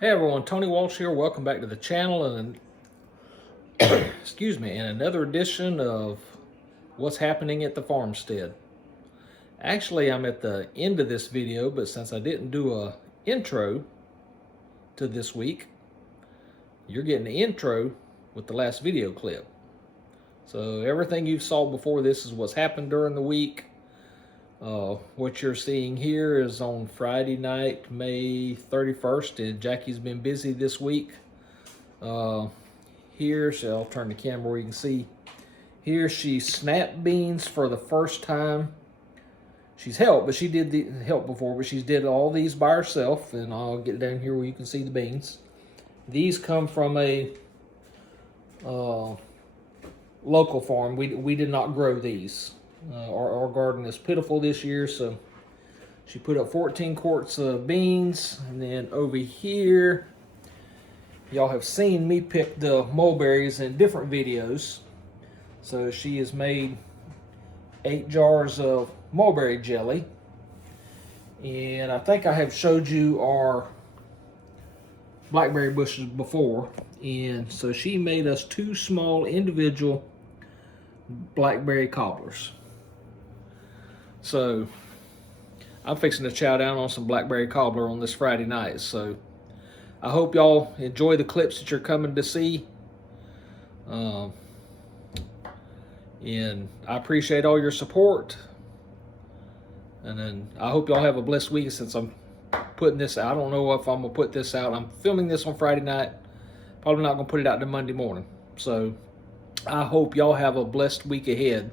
Hey everyone, Tony Walsh here. Welcome back to the channel and excuse me, and another edition of what's happening at the farmstead. Actually, I'm at the end of this video, but since I didn't do a intro to this week, you're getting the intro with the last video clip. So everything you saw before this is what's happened during the week. What you're seeing here is on Friday night, May 31st, and Jackie's been busy this week. Here, so I'll turn the camera where you can see. Here she snapped beans for the first time. She's helped, but she did the help before, but she's did all these by herself, and I'll get down here where you can see the beans. These come from a local farm. We did not grow these. Our garden is pitiful this year, so she put up 14 quarts of beans, and then over here, y'all have seen me pick the mulberries in different videos. So she has made 8 jars of mulberry jelly. And I think I have showed you our blackberry bushes before. And so she made us 2 small individual blackberry cobblers. So I'm fixing to chow down on some blackberry cobbler on this Friday night. So I hope y'all enjoy the clips that you're coming to see. And I appreciate all your support. And then I hope y'all have a blessed week since I'm putting this out. I don't know if I'm going to put this out. I'm filming this on Friday night. Probably not going to put it out until Monday morning. So I hope y'all have a blessed week ahead.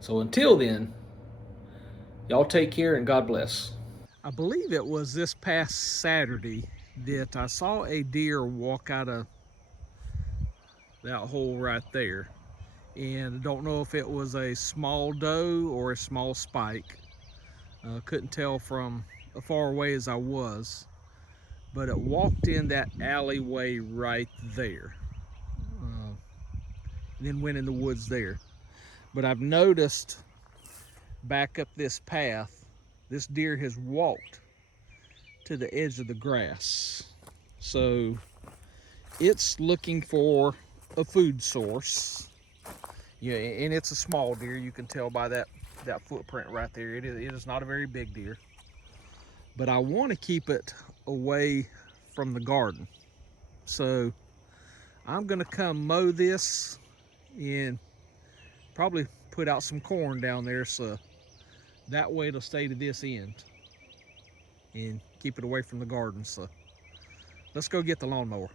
So until then, y'all take care and God bless. I believe it was this past Saturday that I saw a deer walk out of that hole right there. And I don't know if it was a small doe or a small spike. Couldn't tell from as far away as I was, but it walked in that alleyway right there, then went in the woods there. But I've noticed back up this path, this deer has walked to the edge of the grass. So it's looking for a food source. Yeah, and it's a small deer. You can tell by that footprint right there. It is not a very big deer. But I want to keep it away from the garden. So I'm going to come mow this and probably put out some corn down there, so that way it'll stay to this end and keep it away from the garden. So let's go get the lawnmower.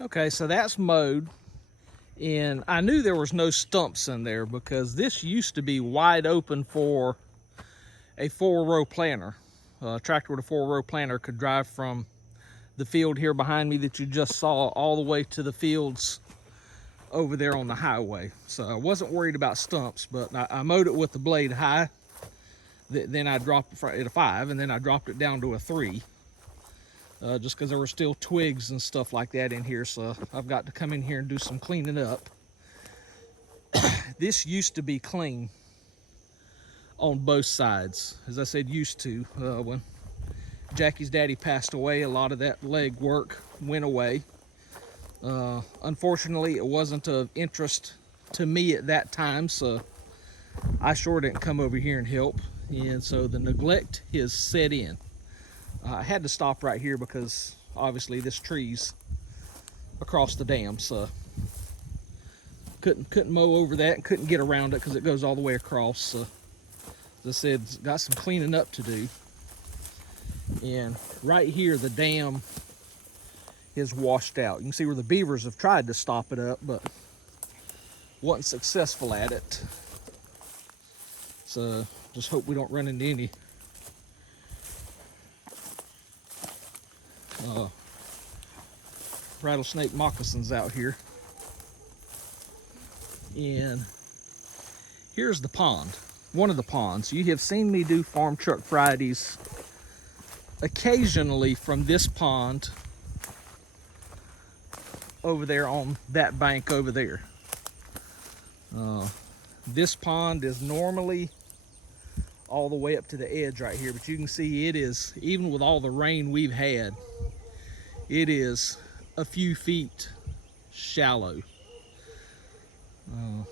Okay, so that's mowed, and I knew there was no stumps in there because this used to be wide open for a 4-row planter. A tractor with a 4-row planter could drive from the field here behind me that you just saw all the way to the fields over there on the highway. So I wasn't worried about stumps, but I mowed it with the blade high. Then I dropped it at a 5, and then I dropped it down to a 3. Just because there were still twigs and stuff like that in here, so I've got to come in here and do some cleaning up. This used to be clean on both sides. As I said, used to. When Jackie's daddy passed away, a lot of that leg work went away. Unfortunately, it wasn't of interest to me at that time, so I sure didn't come over here and help. And so the neglect has set in. I had to stop right here because obviously this tree's across the dam, so couldn't mow over that and couldn't get around it because it goes all the way across. So as I said, got some cleaning up to do. And right here, the dam is washed out. You can see where the beavers have tried to stop it up, but wasn't successful at it. So just hope we don't run into any rattlesnake moccasins out here. And here's the pond, one of the ponds. You have seen me do Farm Truck Fridays occasionally from this pond over there on that bank over there. This pond is normally all the way up to the edge right here, but you can see it is, even with all the rain we've had, it is a few feet shallow. You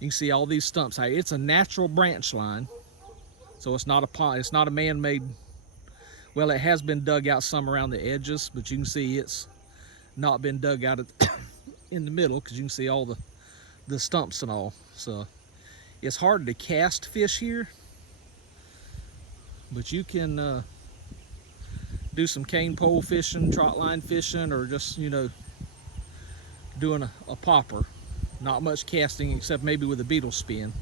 can see all these stumps. It's a natural branch line, so it's not a pond. It's not a man-made. Well, it has been dug out some around the edges, but you can see it's not been dug out in the middle, because you can see all the stumps and all. So it's hard to cast fish here, but you can do some cane pole fishing, trot line fishing, or just, you know, doing a popper. Not much casting except maybe with a beetle spin.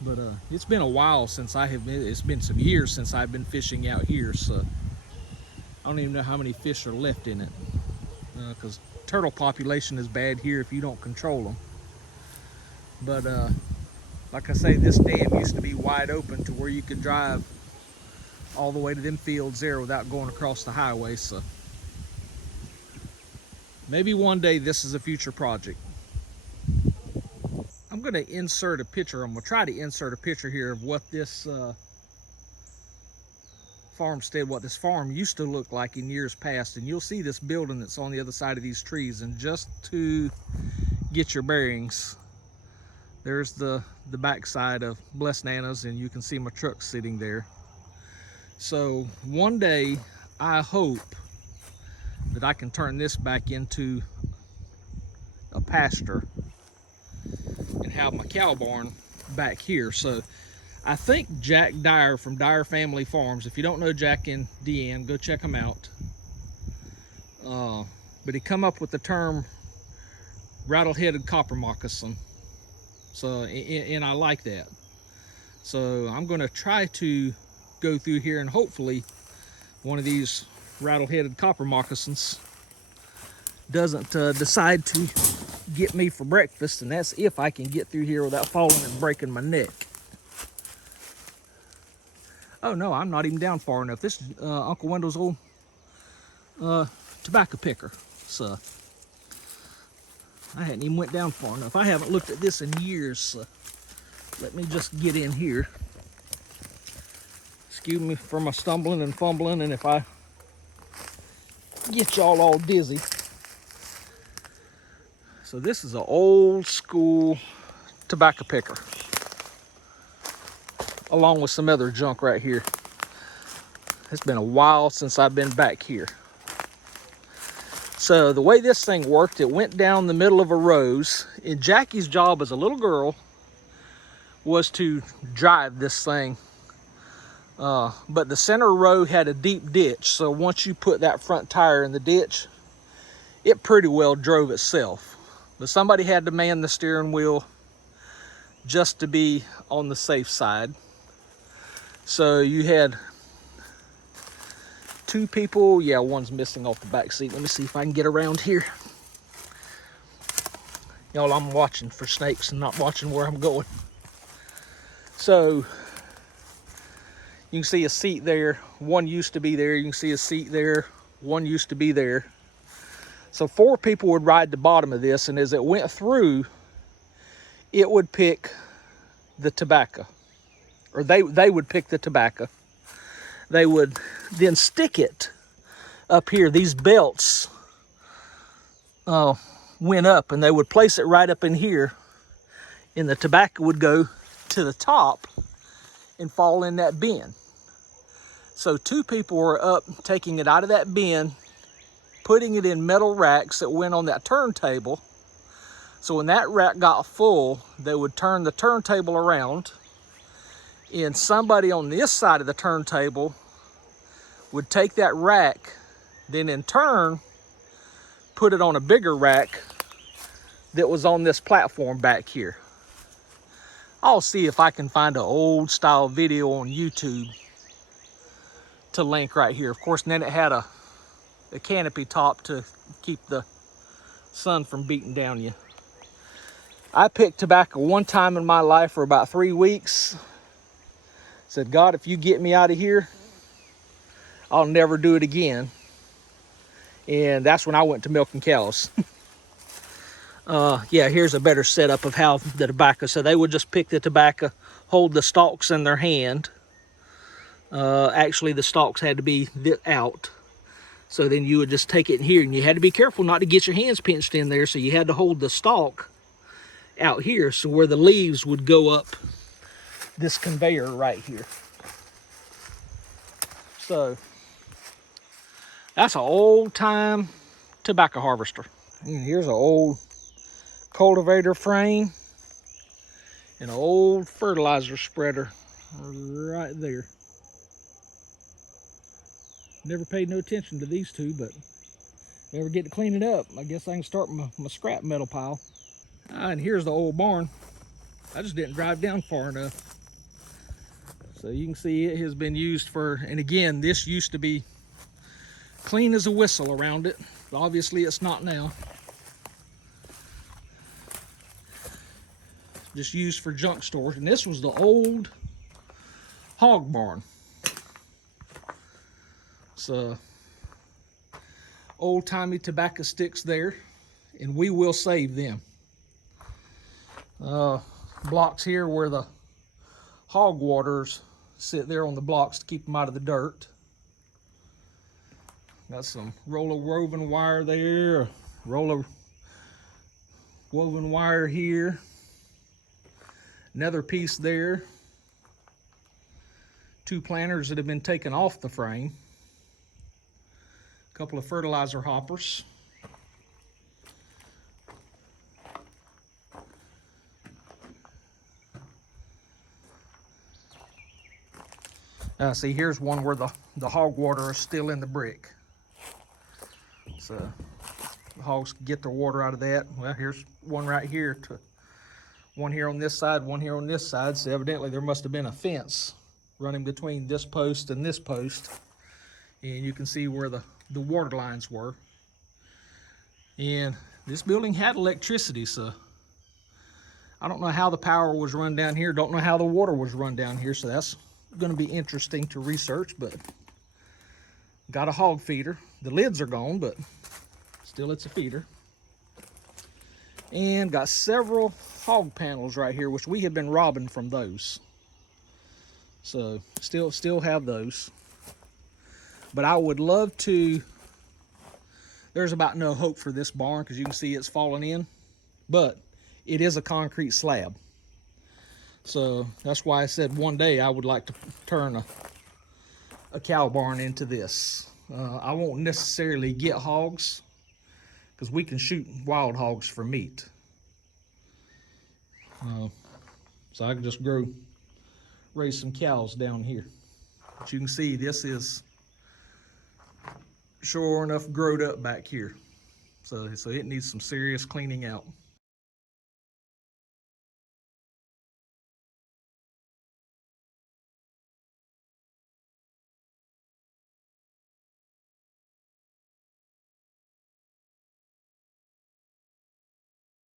But it's been a while since it's been some years since I've been fishing out here, so I don't even know how many fish are left in it, because turtle population is bad here if you don't control them. But like I say, this dam used to be wide open to where you could drive all the way to them fields there without going across the highway. So maybe one day this is a future project. I'm going to insert a picture. I'm going to try to insert a picture here of what this farmstead, what this farm used to look like in years past. And you'll see this building that's on the other side of these trees. And just to get your bearings, there's the backside of Blessed Nana's, and you can see my truck sitting there. So one day I hope that I can turn this back into a pasture and have my cow barn back here. So I think Jack Dyer from Dyer Family Farms, if you don't know Jack and Deanne, go check him out. But he come up with the term rattle-headed copper moccasin. So, and I like that. So I'm going to try to go through here, and hopefully one of these rattle-headed copper moccasins doesn't decide to get me for breakfast, and that's if I can get through here without falling and breaking my neck. Oh no, I'm not even down far enough. This is Uncle Wendell's old tobacco picker. So I hadn't even went down far enough. I haven't looked at this in years, so let me just get in here. Excuse me for my stumbling and fumbling, and if I get y'all all dizzy. So this is an old school tobacco picker, along with some other junk right here. It's been a while since I've been back here. So the way this thing worked, it went down the middle of a rows, and Jackie's job as a little girl was to drive this thing. But the center row had a deep ditch, so once you put that front tire in the ditch, it pretty well drove itself. But somebody had to man the steering wheel just to be on the safe side. So you had two people. Yeah, one's missing off the back seat. Let me see if I can get around here. Y'all, I'm watching for snakes and not watching where I'm going. So you can see a seat there. One used to be there. You can see a seat there. One used to be there. So 4 people would ride the bottom of this, and as it went through, it would pick the tobacco, or they would pick the tobacco. They would then stick it up here. These belts went up, and they would place it right up in here, and the tobacco would go to the top and fall in that bin. So 2 people were up taking it out of that bin, putting it in metal racks that went on that turntable. So when that rack got full, they would turn the turntable around, and somebody on this side of the turntable would take that rack, then in turn put it on a bigger rack that was on this platform back here. I'll see if I can find an old style video on YouTube to link right here. Of course, and then it had a canopy top to keep the sun from beating down you. I picked tobacco one time in my life for about 3 weeks. Said, God, if you get me out of here, I'll never do it again. And that's when I went to milking cows. Yeah, here's a better setup of how the tobacco. So they would just pick the tobacco, hold the stalks in their hand. Actually, the stalks had to be out. So then you would just take it in here, and you had to be careful not to get your hands pinched in there. So you had to hold the stalk out here, so where the leaves would go up this conveyor right here. So that's an old time tobacco harvester. And here's an old cultivator frame and an old fertilizer spreader right there. Never paid no attention to these two, but if I ever get to clean it up, I guess I can start my scrap metal pile. And here's the old barn. I just didn't drive down far enough. So you can see it has been used for, and again, this used to be clean as a whistle around it. But obviously it's not now. Just used for junk storage. And this was the old hog barn. So old-timey tobacco sticks there, and we will save them. Blocks here where the hog waters sit there on the blocks to keep them out of the dirt. Got some roller woven wire there, roller woven wire here, another piece there, 2 planters that have been taken off the frame, a couple of fertilizer hoppers, see, here's one where the hog water is still in the brick. So the hogs get their water out of that. Well, here's one right here, one here on this side, one here on this side. So evidently there must have been a fence running between this post and this post. And you can see where the water lines were. And this building had electricity, so I don't know how the power was run down here. Don't know how the water was run down here. So that's going to be interesting to research, but got a hog feeder. The lids are gone, but still it's a feeder. And got several hog panels right here, which we have been robbing from those. So still have those. But I would love to, there's about no hope for this barn because you can see it's falling in, but it is a concrete slab. So that's why I said one day I would like to turn a cow barn into this. I won't necessarily get hogs because we can shoot wild hogs for meat. So I can just raise some cows down here. But you can see this is sure enough growed up back here. So it needs some serious cleaning out.